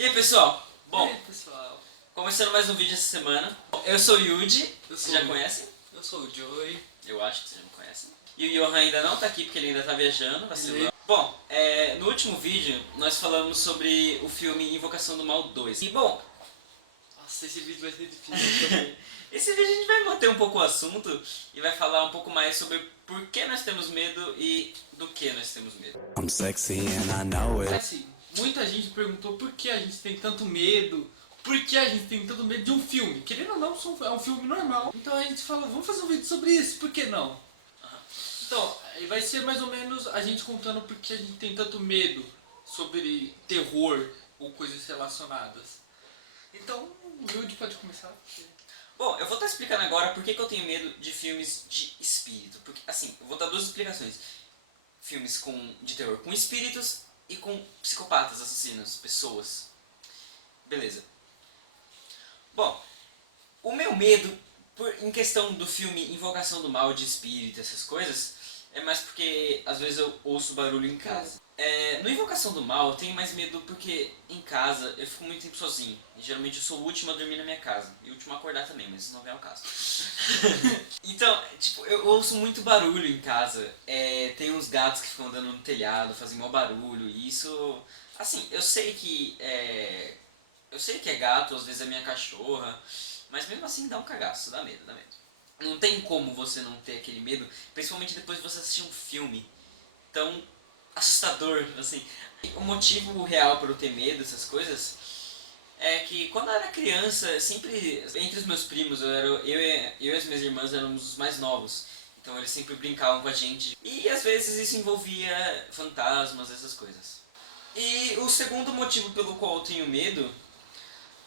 E aí, pessoal? Bom, E aí, pessoal? começando mais um vídeo essa semana. Eu sou o Yuji, vocês já o- conhecem? Eu sou o Joey. Eu acho que vocês já me conhecem. E o Johan ainda não tá aqui porque ele ainda tá viajando, vacilando. Ele- Bom, no último vídeo nós falamos sobre o filme Invocação do Mal 2. E bom, Nossa, esse vídeo vai ser difícil também. esse vídeo a gente vai manter um pouco o assunto e vai falar um pouco mais sobre por que nós temos medo e do que nós temos medo. I'm sexy and I know it. Assim, muita gente perguntou por que a gente tem tanto medo. Por que a gente tem tanto medo de um filme? Querendo ou não, é um filme normal. Então a gente falou, vamos fazer um vídeo sobre isso, por que não? Então, aí vai ser mais ou menos a gente contando por que a gente tem tanto medo sobre terror ou coisas relacionadas. Então, o Yudi pode começar. Bom, eu vou estar explicando agora por que eu tenho medo de filmes de espírito. Porque, assim, eu vou dar duas explicações. Filmes de terror com espíritos e com psicopatas, assassinos, pessoas. Beleza. Bom, o meu medo, em questão do filme Invocação do Mal, de espírito, essas coisas, é mais porque às vezes eu ouço barulho em casa. No Invocação do Mal eu tenho mais medo porque em casa eu fico muito tempo sozinho. E geralmente eu sou o último a dormir na minha casa. E o último a acordar também, mas isso não é o caso. Então, tipo, eu ouço muito barulho em casa. Tem uns gatos que ficam andando no telhado, fazem mau barulho. E isso, assim, eu sei que é gato, às vezes é minha cachorra. Mas mesmo assim dá um cagaço, dá medo, dá medo. Não tem como você não ter aquele medo, principalmente depois de você assistir um filme tão assustador, assim. O motivo real para eu ter medo dessas coisas é que quando eu era criança, sempre, entre os meus primos, eu e as minhas irmãs éramos os mais novos. Então eles sempre brincavam com a gente. E às vezes isso envolvia fantasmas, essas coisas. E o segundo motivo pelo qual eu tenho medo,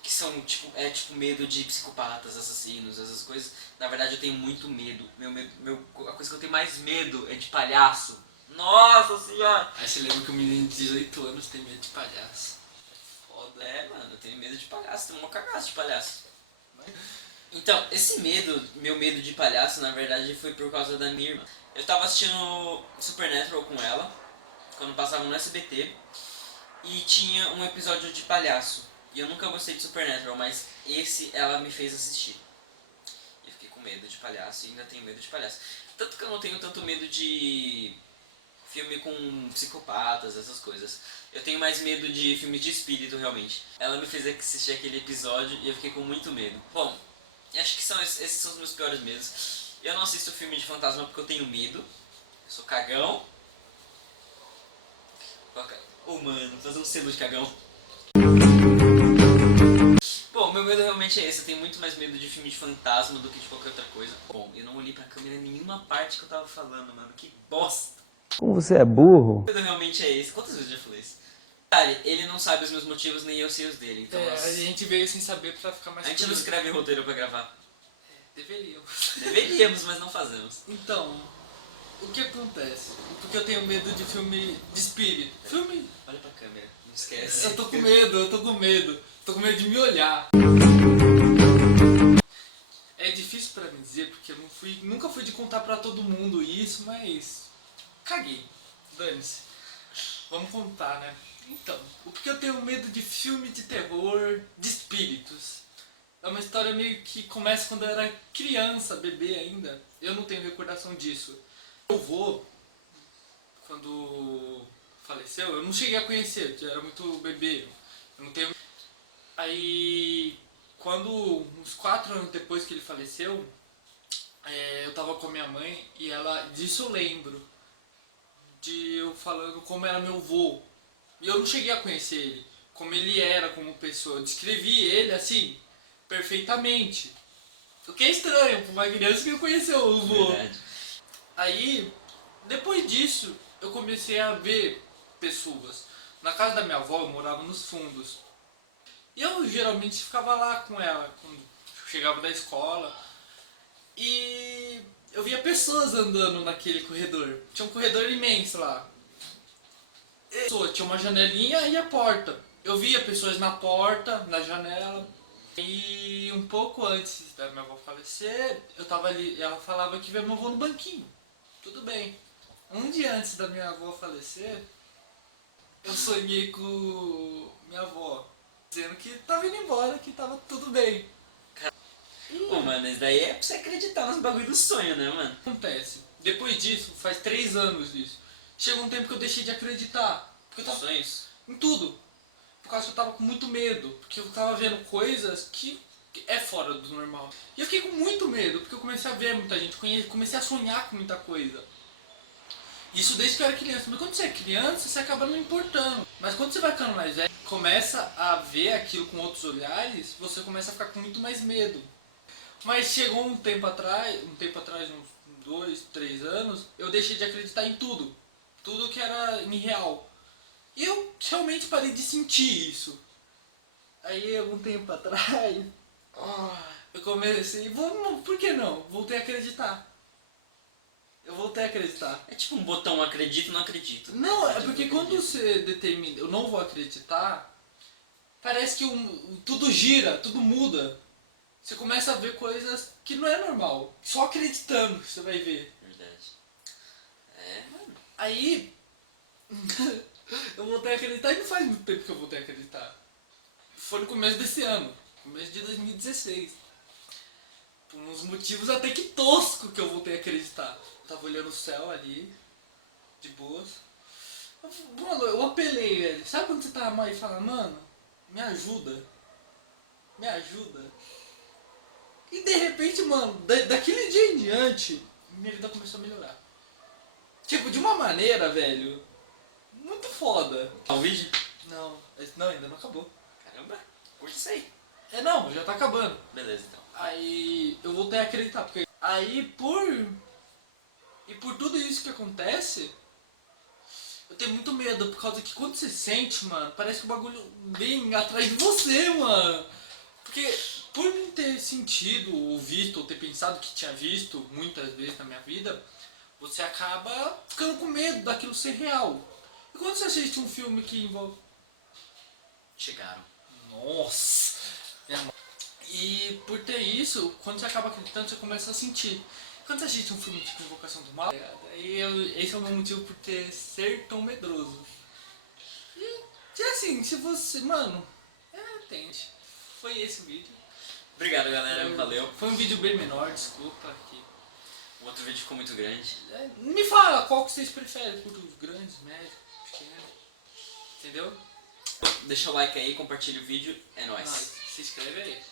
que são tipo medo de psicopatas, assassinos, essas coisas. Na verdade eu tenho muito medo. A coisa que eu tenho mais medo é de palhaço. Nossa senhora! Aí você lembra que o menino de 18 anos tem medo de palhaço. Foda. Mano, eu tenho medo de palhaço, tenho um cagaço de palhaço. Então, esse medo, meu medo de palhaço, na verdade foi por causa da minha irmã. Eu tava assistindo Supernatural com ela, quando passava no SBT, e tinha um episódio de palhaço. E eu nunca gostei de Supernatural, mas esse ela me fez assistir. E eu fiquei com medo de palhaço e ainda tenho medo de palhaço. Tanto que eu não tenho tanto medo de filme com psicopatas, essas coisas. Eu tenho mais medo de filmes de espírito, realmente. Ela me fez assistir aquele episódio e eu fiquei com muito medo. Bom, acho que esses são os meus piores medos. Eu não assisto filme de fantasma porque eu tenho medo. Eu sou cagão. Mano, fazer um selo de cagão. Bom, meu medo realmente é esse. Eu tenho muito mais medo de filme de fantasma do que de qualquer outra coisa. Bom, eu não olhei pra câmera nenhuma parte que eu tava falando, mano. Que bosta. Como você é burro? O medo realmente é esse. Quantas vezes eu já falei isso? Detalhe, ele não sabe os meus motivos, nem eu sei os dele. Então A gente veio sem saber pra ficar mais a gente não curioso. escreve roteiro pra gravar. Deveríamos. Deveríamos, mas não fazemos. Então, o que acontece? Porque eu tenho medo de filme de espírito. Filme? Olha pra câmera, não esquece. Eu tô com medo, eu tô com medo. Tô com medo de me olhar. É difícil pra mim dizer, porque eu nunca fui de contar pra todo mundo isso, mas caguei. Dane-se. Vamos contar, né? Então, o que eu tenho medo de filme de terror de espíritos? É uma história meio que começa quando eu era criança, bebê ainda. Eu não tenho recordação disso. Meu avô, quando faleceu, eu não cheguei a conhecer, eu era muito bebê. Eu não tenho... Aí, quando, uns 4 anos depois que ele faleceu, eu tava com a minha mãe e disso eu lembro. De eu falando como era meu avô. E eu não cheguei a conhecer ele, como ele era como pessoa. Eu descrevi ele assim, perfeitamente. O que é estranho pra uma criança que não conheceu o avô. Verdade. Aí, depois disso, eu comecei a ver pessoas. Na casa da minha avó, eu morava nos fundos. E eu geralmente ficava lá com ela, quando eu chegava da escola. E eu via pessoas andando naquele corredor. Tinha um corredor imenso lá. Tinha uma janelinha e a porta. Eu via pessoas na porta, na janela. E um pouco antes da minha avó falecer, eu tava ali, ela falava que via meu avô no banquinho. Tudo bem. Um dia antes da minha avó falecer, eu sonhei com minha avó. dizendo que tava indo embora, que tava tudo bem. Pô, mano, isso daí é pra você acreditar nos bagulho do sonho, né, mano? Acontece. Depois disso, faz 3 anos disso. Chega um tempo que eu deixei de acreditar. Porque eu Os tava sonhos. em tudo. Por causa que eu tava com muito medo. Porque eu tava vendo coisas que é fora do normal. E eu fiquei com muito medo, porque eu comecei a ver muita gente, comecei a sonhar com muita coisa. Isso desde que eu era criança. Mas quando você é criança, você acaba não importando. Mas quando você vai ficando mais velho, começa a ver aquilo com outros olhares, você começa a ficar com muito mais medo. Mas chegou um tempo atrás, uns 2, 3 anos, eu deixei de acreditar em tudo. Tudo que era irreal. E eu realmente parei de sentir isso. Aí, algum tempo atrás, eu comecei, por que não? Voltei a acreditar. Eu voltei a acreditar. É tipo um botão acredito, não acredito. Não, é Tipo, porque acredito. quando você determina, eu não vou acreditar, parece que tudo gira, tudo muda. Você começa a ver coisas que não é normal. Só acreditando você vai ver. Verdade. É, mano. Aí, eu voltei a acreditar e não faz muito tempo que eu voltei a acreditar. Foi no começo desse ano, começo de 2016. Por uns motivos até que tosco que eu voltei a acreditar. Eu tava olhando o céu ali, de boas. Mano, eu apelei, velho. Sabe quando você tá mal e fala, mano, me ajuda? Me ajuda? E de repente, mano, daquele dia em diante, minha vida começou a melhorar. Tipo, de uma maneira, velho, muito foda. Tá o vídeo? Não, ainda não acabou. Caramba, curte isso aí. Não, já tá acabando. Beleza, então. Aí eu voltei a acreditar, porque aí por tudo isso que acontece, eu tenho muito medo, por causa que quando você sente, mano, parece que o bagulho vem atrás de você, mano. Porque por não ter sentido, ou visto, ou ter pensado que tinha visto muitas vezes na minha vida, você acaba ficando com medo daquilo ser real. E quando você assiste um filme que envolve... Chegaram. Nossa! E por ter isso, quando você acaba acreditando, você começa a sentir. Quando você assiste um filme tipo Invocação do Mal, esse é o meu motivo por ser tão medroso. E assim, se você... Mano, tente. Foi esse o vídeo. Obrigado, galera. Valeu. Foi um vídeo bem menor, desculpa. O outro vídeo ficou muito grande. Me fala qual que vocês preferem, curtos, grandes, médios, pequenos. Entendeu? Deixa o like aí, compartilha o vídeo. É nóis. Se inscreve aí.